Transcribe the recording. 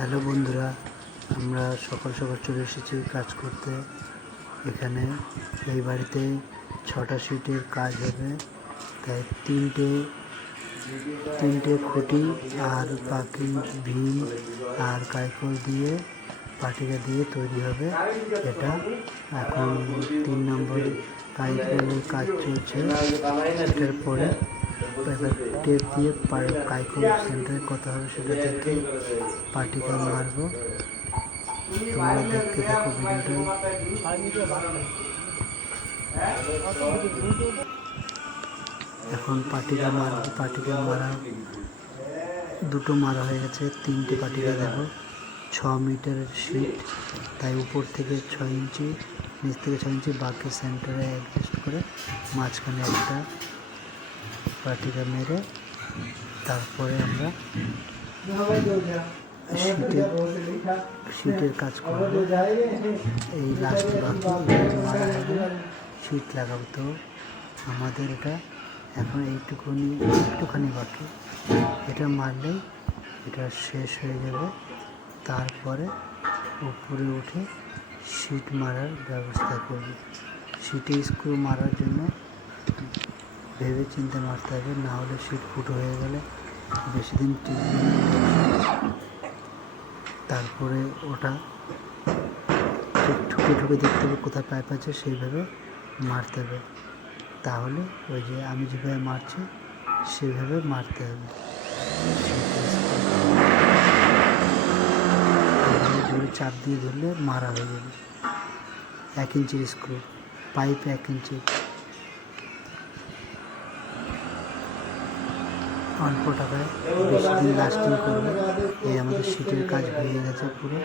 Hello বন্ধুরা, আমরা সকাল সকাল চলে এসেছি কাজ করতে। এখানে এই বাড়িতে 6টা শিটের কাজ হবে, তাই তিনটে খুঁটি আর বাকি ভীম আর কাইকল দিয়ে পাটিকা দিয়ে তৈরি হবে। এটা এখন 3 নম্বর কাইকলের কাজ চলছে। এটার পরে টেপ দিয়ে কাইকল সেন্টারে কত হবে সেটা দেখে পাটিকা মারবো। তোমরা দেখতে থাকো ভিডিওটা। এখন পাটিকা মারবো। পাটিকা মারা দুটো মারা হয়ে গেছে, 3টে পাটিকা দেবো। 6 মিটারের শিট, তাই উপর থেকে 6 ইঞ্চি, নিচ থেকে 6 ইঞ্চি, বাকি সেন্টারে অ্যাডজাস্ট করে মাঝখানে একটা পাটিকা মেরে তারপরে আমরা শিটের কাজ করব। এই লাস্ট বাকি মারা হবে, শিট লাগাবো। তো আমাদের এটা এখন একটুখানি বাকি। এটা মারলেই এটা শেষ হয়ে যাবে। তারপরে উপরে উঠে শিট মারার ব্যবস্থা করব। শিটে স্ক্রু মারার জন্য ভেবে চিন্তে মারতে হবে, না হলে শিট ফুটো হয়ে গেলে বেশি দিন টিকবে না। তারপরে ওটা ঠুকে দেখতে হবে কোথায় পাইপ আছে, সেইভাবে মারতে হবে। তাহলে ওই যে আমি যেভাবে মারছি সেভাবে মারতে হবে। জোরে চাপ দিয়ে ধরলে মারা হয়ে যাবে। 1 ইঞ্চির স্ক্রু, পাইপ 1 ইঞ্চি। অল্প টাকায় বেশি দিন লাস্টিং করবে। এই আমাদের শিটের কাজ হয়ে গেছে পুরো।